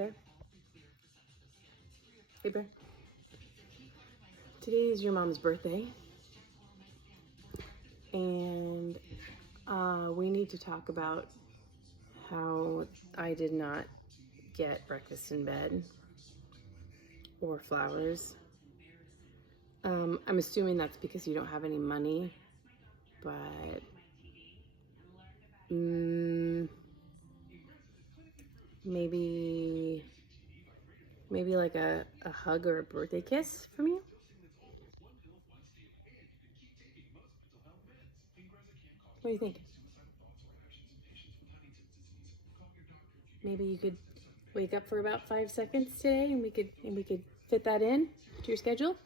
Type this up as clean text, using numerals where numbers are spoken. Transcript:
Bear? Hey, Bear. Today is your mom's birthday. And we need to talk about how I did not get breakfast in bed or flowers. I'm assuming that's because you don't have any money, but maybe like a hug or a birthday kiss from you? What do you think? Maybe you could wake up for about 5 seconds today and we could fit that in to your schedule?